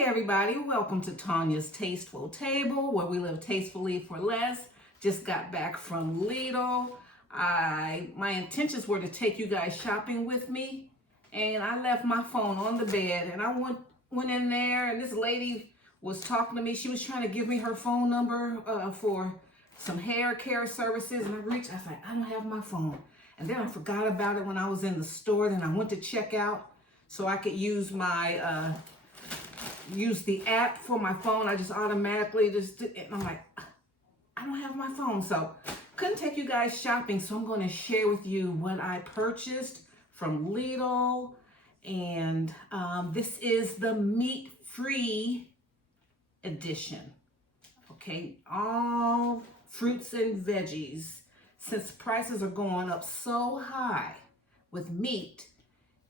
Hey everybody, welcome to Tanya's Tasteful Table, where we live tastefully for less. Just got back from LIDL. My intentions were to take you guys shopping with me, and I left my phone on the bed, and I went in there, and this lady was talking to me. She was trying to give me her phone number for some hair care services, and I was like, I don't have my phone. And then I forgot about it when I was in the store. Then I went to check out so I could use my use the app for my phone. I just automatically and I'm like, I don't have my phone, so couldn't take you guys shopping. So I'm going to share with you what I purchased from LIDL, and this is the meat-free edition. Okay, all fruits and veggies. Since prices are going up so high with meat,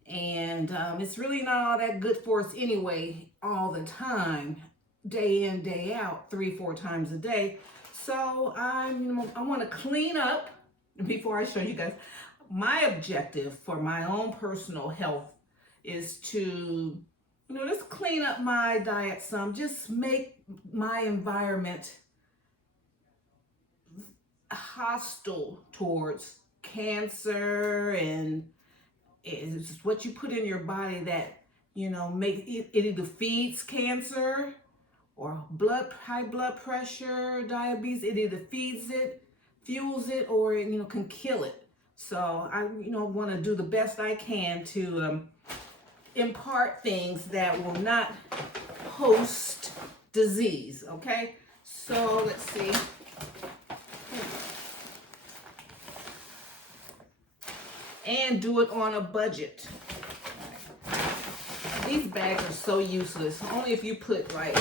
and it's really not all that good for us anyway, all the time, day in, day out, 3-4 times a day. So I want to clean up. Before I show you guys, my objective for my own personal health is to, just clean up my diet some, just make my environment hostile towards cancer, and it's what you put in your body that make it either feeds cancer or high blood pressure, diabetes. It either feeds it, fuels it, or can kill it. So I want to do the best I can to impart things that will not host disease. Okay, so let's see. And do it on a budget. These bags are so useless. Only if you put like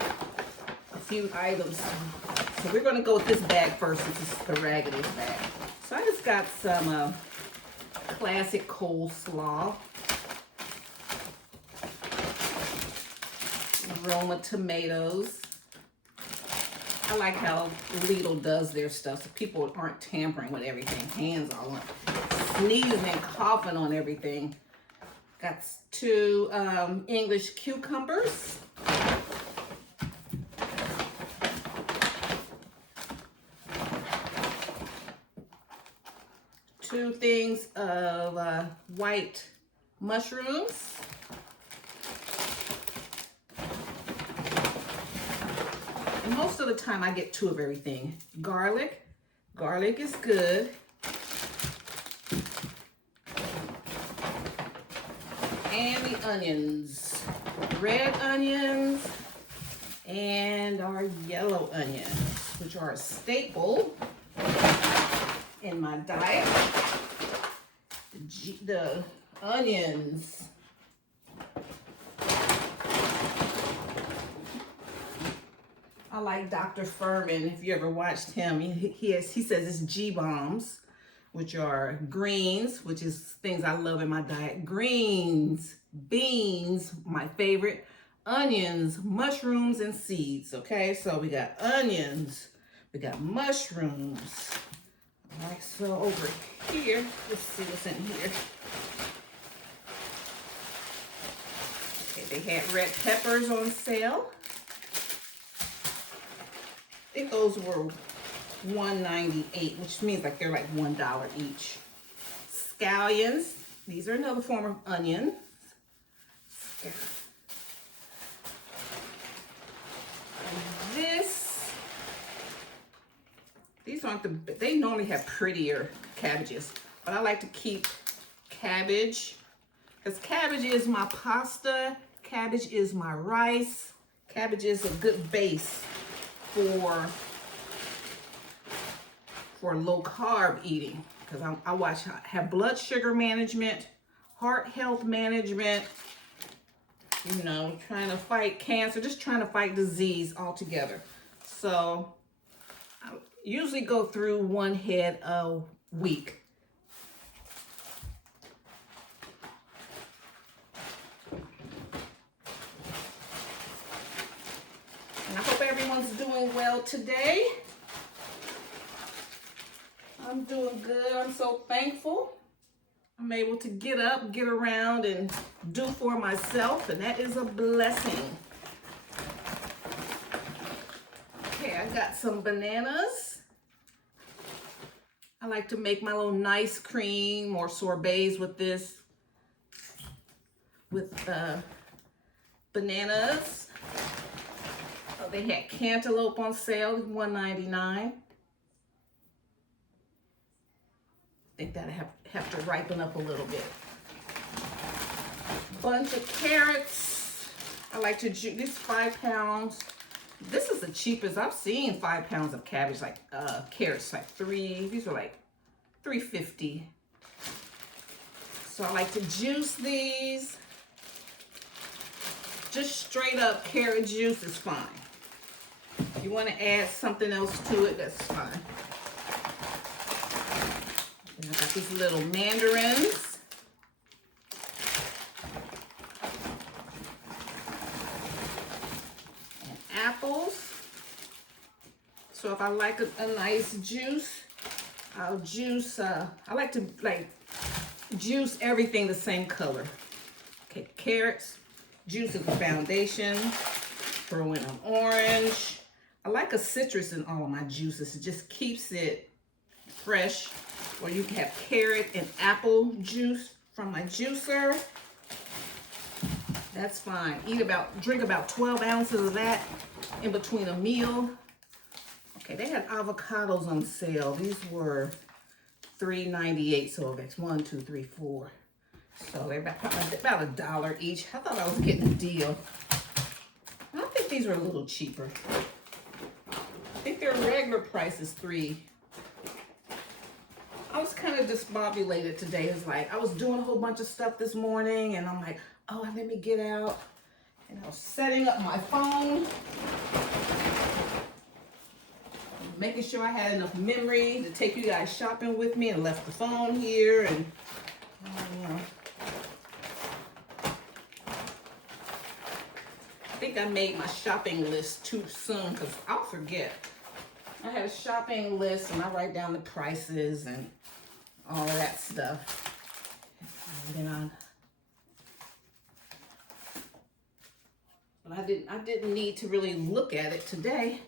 a few items. So we're going to go with this bag first. This is the raggediest bag. So I just got some classic coleslaw, Roma tomatoes. I like how LIDL does their stuff so people aren't tampering with everything. Hands all on, sneezing and coughing on everything. Got 2 English cucumbers. Two things of white mushrooms. And most of the time I get 2 of everything. Garlic. Garlic is good. And the onions. Red onions and our yellow onions, which are a staple in my diet. The onions. I like Dr. Furman. If you ever watched him, he says it's G-bombs, which are greens, which is things I love in my diet. Greens, beans, my favorite, onions, mushrooms, and seeds. Okay, so we got onions, we got mushrooms. All right, so over here, let's see what's in here. Okay, they had red peppers on sale. I think those were $1.98, which means like they're like $1 each. Scallions, these are another form of onion. These aren't they normally have prettier cabbages, but I like to keep cabbage because cabbage is my pasta, cabbage is my rice, cabbage is a good base for low carb eating, because I have blood sugar management, heart health management, trying to fight cancer, just trying to fight disease altogether. So I usually go through 1 head a week. And I hope everyone's doing well today. I'm doing good. I'm so thankful. I'm able to get up, get around, and do for myself, and that is a blessing. Okay, I got some bananas. I like to make my little nice cream or sorbets with this, with bananas. Oh, they had cantaloupe on sale, $1.99. I think that I have to ripen up a little bit. Bunch of carrots. I like to juice, this 5 pounds. This is the cheapest. I've seen 5 pounds of cabbage, like carrots, like these are like $3.50. So I like to juice these. Just straight up carrot juice is fine. If you want to add something else to it, that's fine. And I got these little mandarins. And apples. So if I like a nice juice, I'll juice, I like to juice everything the same color. Okay, carrots, juice is the foundation. Throw in an orange. I like a citrus in all of my juices. It just keeps it fresh. Or you can have carrot and apple juice from my juicer. That's fine. Drink about 12 ounces of that in between a meal. Okay, they had avocados on sale. These were $3.98, so that's 1, 2, 3, 4. So they're about $1 each. I thought I was getting a deal. I think these are a little cheaper. I think their regular price is $3. I was kind of discombobulated today. It's like I was doing a whole bunch of stuff this morning, and I'm like, oh, let me get out. And I was setting up my phone, making sure I had enough memory to take you guys shopping with me, and left the phone here, and you know. I think I made my shopping list too soon because I'll forget. I had a shopping list and I write down the prices and all of that stuff. And then but I didn't need to really look at it today.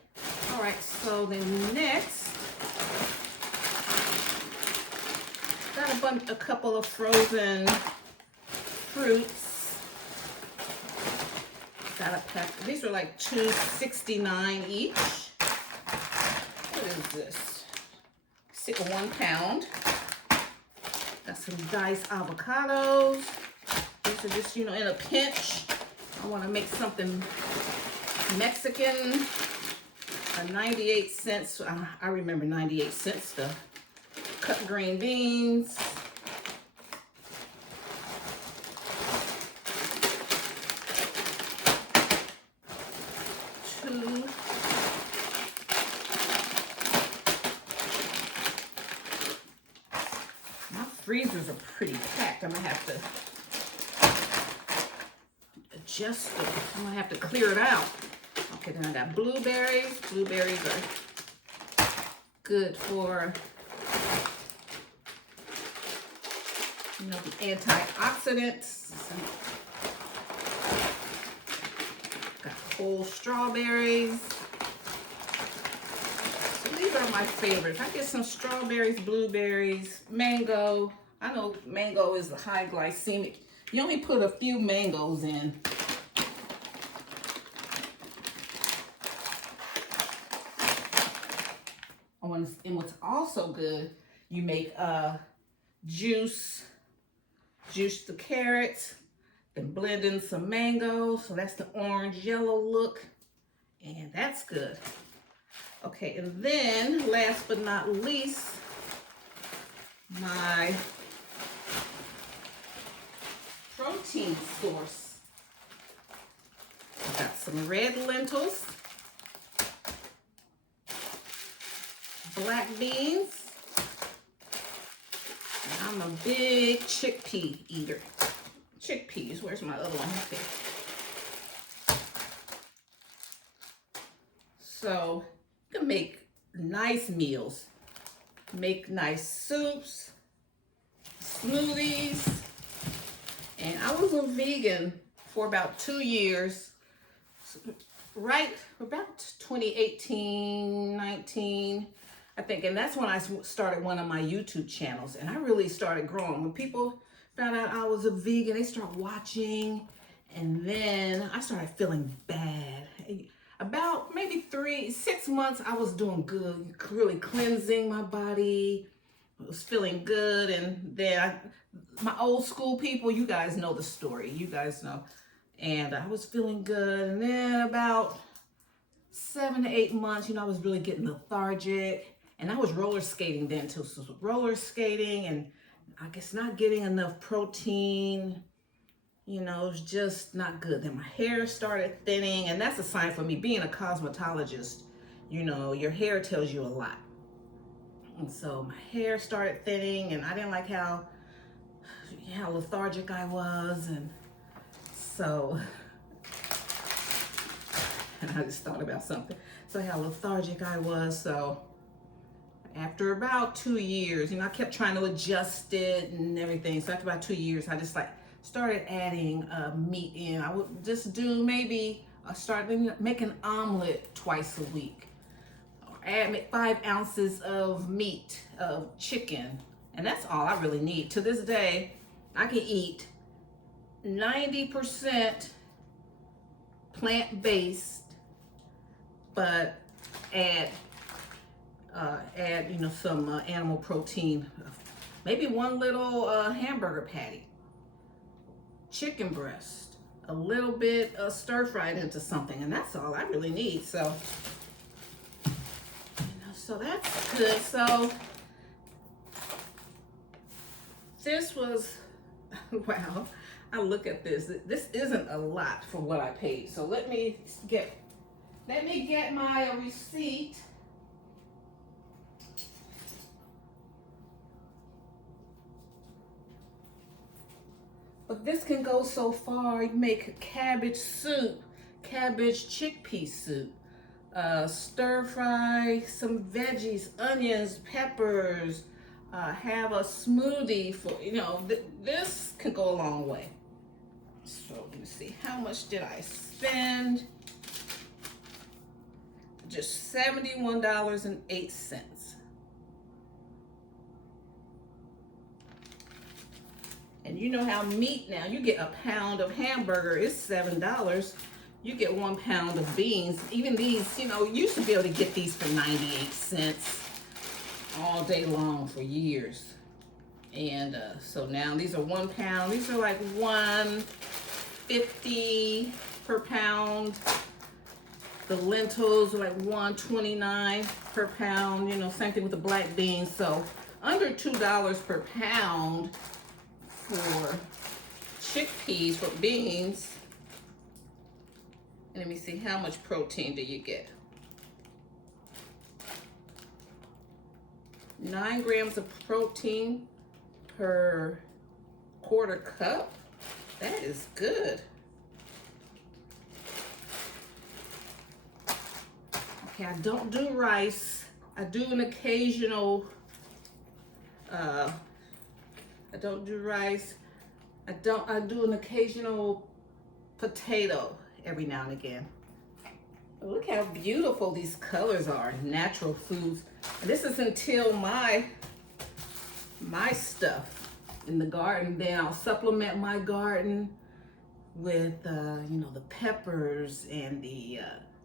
All right, so then next, got a couple of frozen fruits. Got a pack. These are like $2.69 each. What is this? 1 pound. Got some diced avocados. These are just, in a pinch. I want to make something Mexican. 98 cents. I remember 98 cents. The cut green beans. Freezers are pretty packed. I'm gonna have to adjust it. I'm gonna have to clear it out. Okay, then I got blueberries. Blueberries are good for, the antioxidants. Got whole strawberries. These are my favorites. I get some strawberries, blueberries, mango. I know mango is the high glycemic. You only put a few mangoes in. And what's also good, you make juice the carrots, then blend in some mango. So that's the orange yellow look. And that's good. Okay, and then last but not least, my protein source. Got some red lentils, black beans. And I'm a big chickpea eater. Chickpeas, where's my other one? Okay. So you can make nice meals, make nice soups, smoothies. And I was a vegan for about 2 years. right about 2018, 19, I think. And that's when I started one of my YouTube channels. And I really started growing. When people found out I was a vegan, they started watching. And then I started feeling bad. About maybe 6 months, I was doing good, really cleansing my body. I was feeling good. And then my old school people, you guys know the story. You guys know. And I was feeling good. And then about 7 to 8 months, I was really getting lethargic. And I was roller skating then too. So roller skating and I guess not getting enough protein. It was just not good. Then my hair started thinning. And that's a sign for me. Being a cosmetologist, your hair tells you a lot. And so my hair started thinning. And I didn't like how lethargic I was. And so, and I just thought about something. So how lethargic I was. So after about 2 years, I kept trying to adjust it and everything. So after about 2 years, I just started adding meat in. I would just do start making an omelet twice a week. Or make 5 ounces of meat, of chicken. And that's all I really need. To this day, I can eat 90% plant-based, but add some animal protein. Maybe one little hamburger patty, chicken breast, a little bit stir-fried into something, and that's all I really need. So, so that's good. So this was, wow. I look at this. This isn't a lot for what I paid. So let me get my receipt. But this can go so far. You make cabbage soup, cabbage chickpea soup, stir fry some veggies, onions, peppers, have a smoothie for, this can go a long way. So let me see, how much did I spend? Just $71.08. And you know how meat now, you get a pound of hamburger, it's $7. You get 1 pound of beans. Even these, you used to be able to get these for 98 cents all day long for years. And so now these are 1 pound. These are like $1.50 per pound. The lentils are like $1.29 per pound. Same thing with the black beans. So under $2 per pound for chickpeas, for beans. And let me see, how much protein do you get? 9 grams of protein per quarter cup. That is good. Okay, I don't do rice. I do an occasional, I don't do rice. I do an occasional potato every now and again. But look how beautiful these colors are, natural foods. And this is until my stuff in the garden. Then I'll supplement my garden with, the peppers and the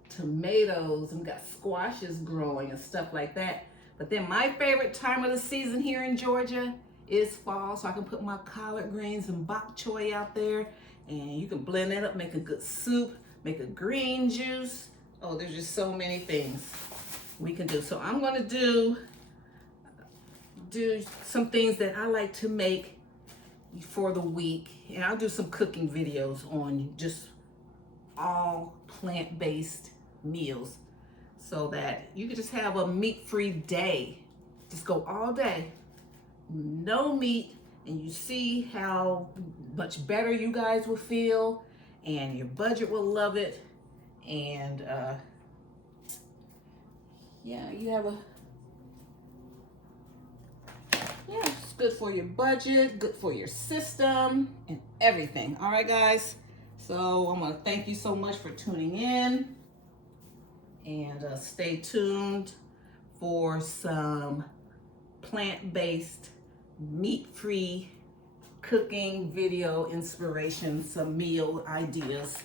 tomatoes, and we got squashes growing and stuff like that. But then my favorite time of the season here in Georgia is fall, so I can put my collard greens and bok choy out there, and you can blend it up, make a good soup, make a green juice. Oh, there's just so many things we can do. So I'm gonna do some things that I like to make for the week, and I'll do some cooking videos on just all plant-based meals, so that you can just have a meat-free day. Just go all day, no meat, and you see how much better you guys will feel, and your budget will love it. And you have it's good for your budget, good for your system, and everything. All right, guys. So I'm gonna thank you so much for tuning in. And stay tuned for some plant-based, meat-free cooking video inspiration, some meal ideas.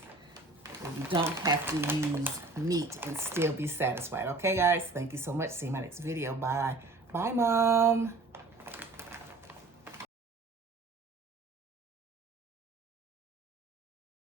You don't have to use meat and still be satisfied. Okay, guys? Thank you so much. See you in my next video. Bye. Bye, Mom.